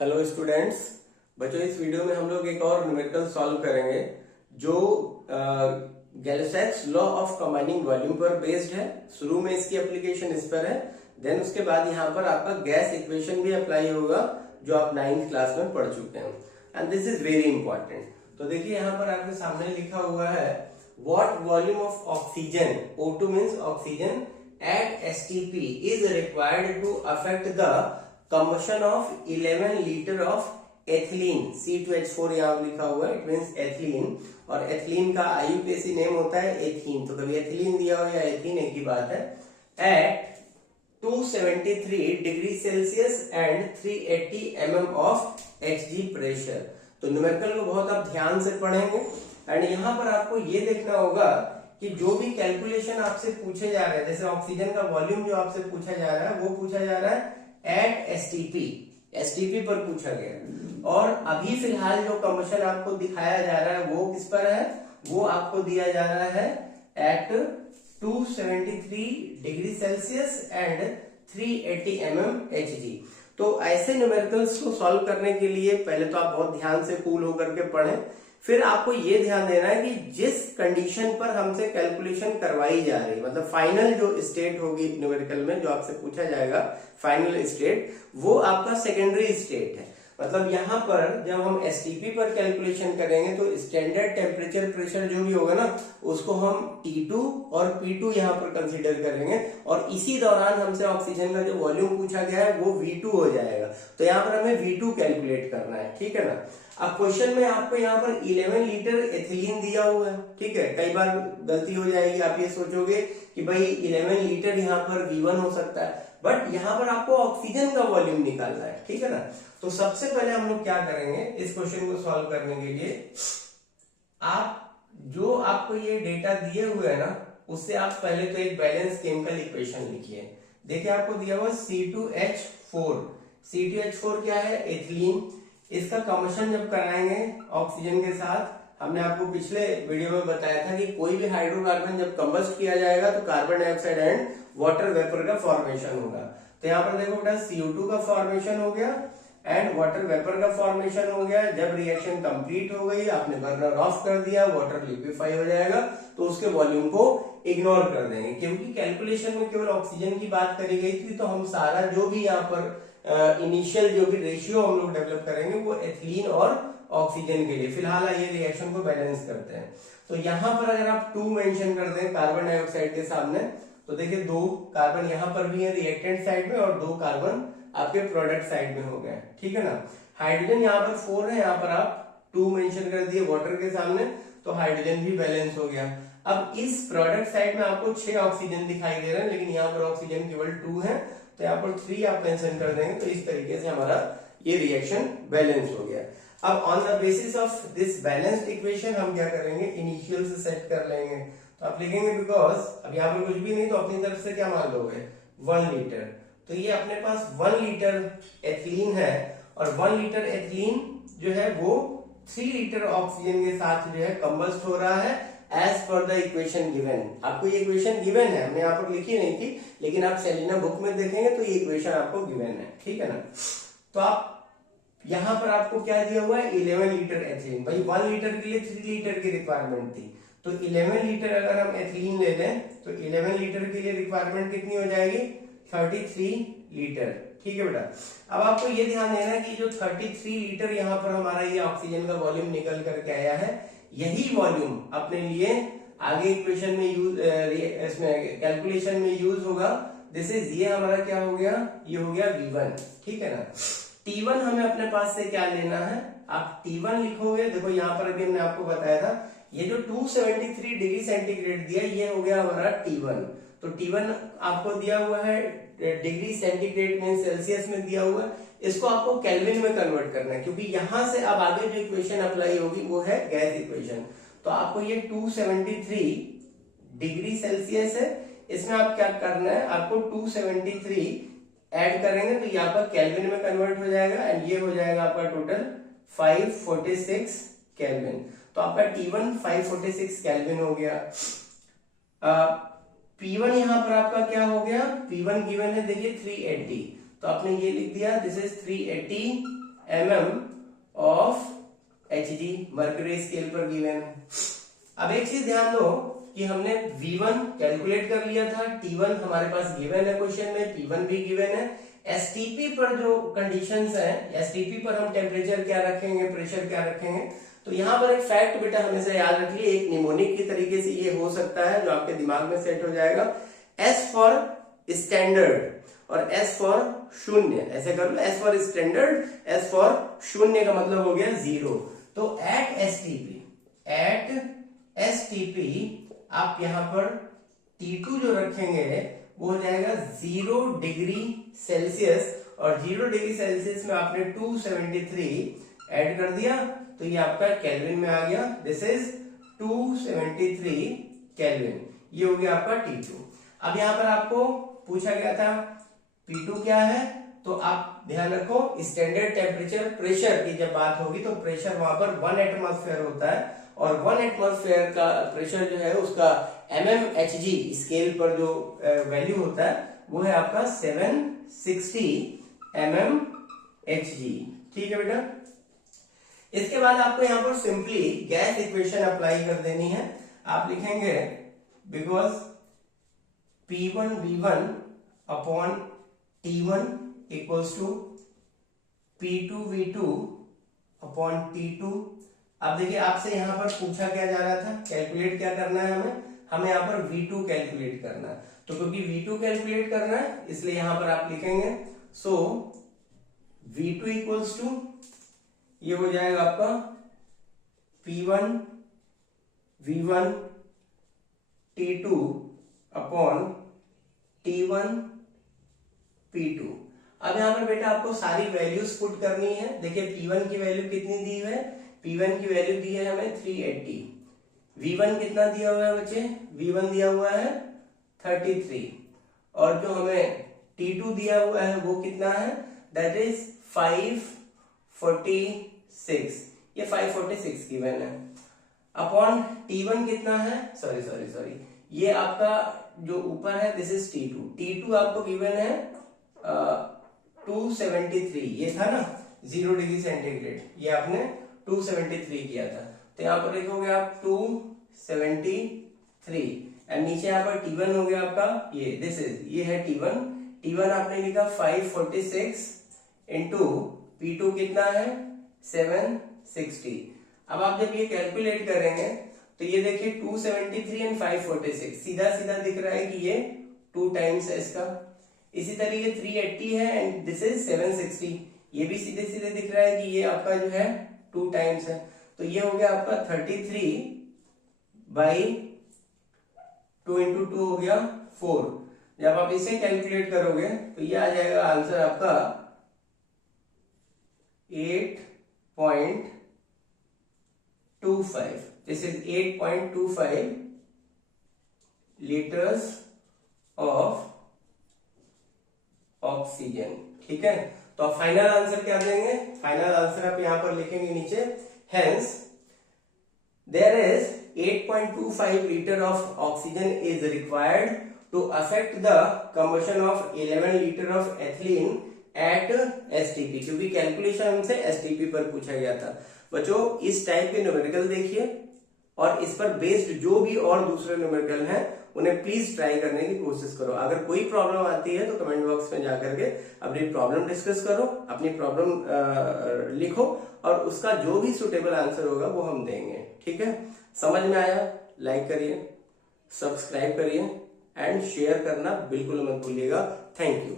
Hello students. बच्चों, इस video में हम लोग एक और न्यूमेरिकल सॉल्व करेंगे जो गैलेसैक्स लॉ ऑफ कंबाइनिंग वॉल्यूम पर बेस्ड है। शुरू में इसकी एप्लीकेशन इस पर है, देन उसके बाद यहाँ पर आपका गैस इक्वेशन भी अप्लाई होगा जो आप 9th क्लास में पढ़ चुके हैं, and this is very important. तो देखिए यहाँ पर आपके सामने लिखा हुआ है what volume of oxygen, O2 means oxygen, at STP is required to affect the combustion of 11 liter of ethylene। C2H4 यहाँ लिखा हुआ है, इट मीन्स एथिलीन, और एथिलीन का IUPAC नेम होता है एथीन, तो कभी एथिलीन दिया हो या एथीन एक ही बात है। At 273 degree Celsius and 380 mm of Hg pressure. तो न्यूमेरिकल को बहुत आप ध्यान से पढ़ेंगे, एंड यहाँ पर आपको ये देखना होगा कि जो भी कैलकुलेशन आपसे पूछे जा रहे हैं, जैसे ऑक्सीजन का वॉल्यूम जो आपसे पूछा जा रहा है वो पूछा जा रहा है एट एसटीपी पर पूछा गया, और अभी फिलहाल जो कंबशन आपको दिखाया जा रहा है वो किस पर है, वो आपको दिया जा रहा है at 273 degree Celsius and 380 mm Hg। तो ऐसे न्यूमेरिकल्स को सॉल्व करने के लिए पहले तो आप बहुत ध्यान से कूल होकर के पढ़ें, फिर आपको ये ध्यान देना है कि जिस कंडीशन पर हमसे कैलकुलेशन करवाई जा रही है, मतलब फाइनल जो स्टेट होगी न्यूमेरिकल में जो आपसे पूछा जाएगा फाइनल स्टेट, वो आपका सेकेंडरी स्टेट है। मतलब यहाँ पर जब हम एसटीपी पर कैलकुलेशन करेंगे तो स्टैंडर्ड टेम्परेचर प्रेशर जो भी होगा ना उसको हम T2 और P2 यहाँ पर कंसीडर करेंगे, और इसी दौरान हमसे ऑक्सीजन का जो वॉल्यूम पूछा गया है वो V2 हो जाएगा। तो यहाँ पर हमें V2 कैलकुलेट करना है, ठीक है ना। अब क्वेश्चन में आपको यहाँ पर 11 लीटर एथिलीन दिया हुआ है, ठीक है। कई बार गलती हो जाएगी, आप ये सोचोगे कि भाई 11 लीटर यहाँ पर V1 हो सकता है, बट यहाँ पर आपको ऑक्सीजन का वॉल्यूम निकालना है, ठीक है ना। तो सबसे पहले हम लोग क्या करेंगे इस क्वेश्चन को सॉल्व करने के लिए, आप जो आपको ये डेटा दिए हुए है ना उससे आप पहले तो एक बैलेंस केमिकल इक्वेशन लिखिए। देखिए आपको दिया हुआ C2H4। C2H4 क्या है, एथिलीन। इसका कम्बशन जब कराएंगे ऑक्सीजन के साथ, हमने आपको पिछले वीडियो में बताया था कि कोई भी हाइड्रोकार्बन जब कंबस्ट किया जाएगा तो carbon dioxide and water vapour का फॉर्मेशन होगा। तो यहाँ पर देखो बेटा CO2 का फॉर्मेशन हो गया एंड वाटर वेपर का फॉर्मेशन हो गया। जब रिएक्शन कंप्लीट हो गई, आपने बर्नर ऑफ कर दिया, वाटर लिक्विफाई हो जाएगा, तो उसके वॉल्यूम को इग्नोर कर देंगे। क्योंकि कैलकुलेशन में केवल ऑक्सीजन की बात करी गई थी, तो हम सारा जो भी यहाँ पर इनिशियल जो भी रेशियो हम लोग डेवलप करेंगे वो एथिलीन और ऑक्सीजन के लिए। फिलहाल ये रिएक्शन को बैलेंस करते हैं। तो यहाँ पर अगर आप 2 मेंशन कर दें कार्बन डाइऑक्साइड के सामने, तो देखिए 2 कार्बन यहाँ पर भी है रिएक्टेंट साइड में, और 2 कार्बन आपके प्रोडक्ट साइड में हो गए, ठीक है ना। हाइड्रोजन यहाँ पर 4 है, यहाँ पर आप 2 मेंशन कर दिए वाटर के सामने, तो हाइड्रोजन भी बैलेंस हो गया। अब इस प्रोडक्ट साइड में आपको 6 ऑक्सीजन दिखाई दे रहे हैं, लेकिन यहाँ पर ऑक्सीजन केवल 2 है, तो यहाँ पर 3 आप मेंशन कर देंगे, तो इस तरीके से हमारा ये रिएक्शन बैलेंस हो गया। अब on the basis of this balanced equation हम क्या करेंगे, इनिशियल से सेट कर लेंगे। तो आप लिखेंगे बिकॉज अब यहाँ पर कुछ भी नहीं, तो अपनी तरफ से क्या मान लोगे 1 लीटर। तो ये अपने पास 1 लीटर एथिलीन है, और 1 लीटर एथिलीन जो है वो 3 लीटर ऑक्सीजन के साथ जो है कंबस्ट हो रहा है as per the equation given. आपको ये इक्वेशन गिवन है, हमने यहाँ पर लिखी नहीं थी, लेकिन आप सेलिना बुक में देखेंगे तो ये इक्वेशन आपको गिवन है, ठीक है ना। तो आप यहाँ पर आपको क्या दिया हुआ है 11 लीटर एथिलीन। भाई 1 लीटर के लिए 3 लीटर की रिक्वायरमेंट थी, तो 11 लीटर अगर हम एथिलीन ले लें तो 11 लीटर के लिए रिक्वायरमेंट कितनी हो जाएगी 33 लीटर, ठीक है बेटा। अब आपको ये ध्यान देना है कि जो 33 लीटर यहाँ पर हमारा ये ऑक्सीजन का वॉल्यूम निकल करके आया है, यही वॉल्यूम अपने लिए आगे इक्वेशन में यूज, इसमें कैलकुलेशन में यूज होगा। दिस इज, ये हमारा क्या हो गया, ये हो गया V1, ठीक है ना। T1 हमें अपने पास से क्या लेना है, आप T1 लिखोगे, देखो यहाँ पर अभी हमने आपको बताया था ये जो 273 डिग्री सेंटीग्रेड दिया ये हो गया हमारा T1। तो T1 आपको दिया हुआ है डिग्री सेंटीग्रेड में, सेल्सियस में दिया हुआ है, इसको आपको केल्विन में कन्वर्ट करना है, क्योंकि यहां से अब आगे जो इक्वेशन अप्लाई होगी वो है गैस इक्वेशन। तो आपको ये 273 डिग्री सेल्सियस है, इसमें आप क्या करना है, आपको 273 ऐड करेंगे तो ये आपका केल्विन में कन्वर्ट हो जाएगा, एंड ये हो जाएगा आपका टोटल 546 केल्विन। तो आपका T1 546 केल्विन हो गया। P1 यहां पर आपका क्या हो गया, P1 गिवन है देखिए 380, तो आपने ये लिख दिया this is 380 mm of Hg mercury scale पर गिवन है। अब एक चीज ध्यान दो कि हमने V1 कैलकुलेट कर लिया था, T1 हमारे पास गिवन है क्वेश्चन में, P1 भी गिवन है। STP पर जो कंडीशंस हैं, STP पर हम टेम्परेचर क्या रखेंगे, प्रेशर क्या रखेंगे, तो यहाँ पर एक फैक्ट बेटा हमेशा याद रखिए, एक निमोनिक की तरीके से ये हो सकता है जो आपके दिमाग में सेट हो जाएगा। S फॉर स्टैंडर्ड और S फॉर शून्य, ऐसे कर लो, S for standard, S for शून्य का मतलब हो गया 0। तो एट STP आप यहाँ पर T2 जो रखेंगे वो हो जाएगा 0 डिग्री सेल्सियस, और 0 डिग्री सेल्सियस में आपने 273 ऐड कर दिया तो ये आपका केल्विन में आ गया। दिस इज 273 केल्विन, ये हो गया आपका T2। अब यहाँ पर आपको पूछा गया था P2 क्या है, तो आप ध्यान रखो स्टैंडर्ड टेम्परेचर प्रेशर की जब बात होगी तो प्रेशर वहां पर 1 एटमॉस्फेयर होता है, और 1 एटमॉस्फेयर का प्रेशर जो है उसका mmHg स्केल पर जो वैल्यू होता है वो है आपका 760 mmHg। ठीक है बेटा। इसके बाद आपको यहाँ पर सिंपली गैस इक्वेशन अप्लाई कर देनी है। आप लिखेंगे because P1V1 upon T1 equals to P2V2 upon T2। अब देखिए आपसे यहाँ पर पूछा क्या जा रहा था, कैलकुलेट क्या करना है हमें यहाँ पर V2 कैलकुलेट करना है, तो क्योंकि V2 कैलकुलेट करना है इसलिए यहाँ पर आप लिखेंगे सो V2 इक्वल्स टू ये हो जाएगा आपका P1 V1 T2 upon T1 P2। अब यहाँ पर बेटा आपको सारी वैल्यूज पुट करनी है। देखिए P1 की वैल्यू कितनी दी है, P1 की वैल्यू दी है हमें 380। V1 कितना दिया हुआ है बच्चे, V1 दिया हुआ है 33, और जो हमें T2 दिया हुआ है वो कितना है, दैट इज 546, ये 546 गिवन है, अपॉन T1 कितना है, सॉरी ये आपका जो ऊपर है दिस इज T2 आपको गिवन है 273, ये था ना 0 डिग्री सेंटीग्रेड, ये आपने 273 किया था, तो यहाँ पर लिखोगे आप 273, एंड नीचे यहाँ पर T1 हो गया आपका ये दिस इज, ये है T1 आपने लिखा 546 इंटू P2 कितना है 760। अब आप जब ये कैलकुलेट करेंगे तो ये देखिए 273 एंड 546 सीधा सीधा दिख रहा है कि ये 2 टाइम्स है इसका। इसी तरीके 380 है एंड दिस इज 760, ये भी सीधे सीधे दिख रहा है कि ये आपका जो है 2 टाइम्स है, तो ये हो गया आपका 33/2 इंटू 2 हो गया 4। जब आप इसे कैलकुलेट करोगे तो ये आ जाएगा आंसर आपका 8.25, this is 8.25 litres of oxygen. ठीक है, तो आप फाइनल आंसर क्या देंगे, फाइनल आंसर आप यहां पर लिखेंगे नीचे, hence there is 8.25 litre of oxygen is required to affect the combustion of 11 litre of ethylene at STP, क्योंकि कैलकुलेशन हमसे STP पर पूछा गया था। बच्चों इस टाइप के न्यूमेरिकल देखिए और इस पर बेस्ड जो भी और दूसरे न्यूमेरिकल हैं उन्हें प्लीज ट्राई करने की कोशिश करो। अगर कोई प्रॉब्लम आती है तो कमेंट बॉक्स में जाकर के अपनी प्रॉब्लम डिस्कस करो, अपनी प्रॉब्लम लिखो और उसका जो भी सुटेबल आंसर होगा वो हम देंगे। ठीक है, समझ में आया, लाइक करिए, सब्सक्राइब करिए एंड शेयर करना बिल्कुल मत भूलिएगा। Thank you.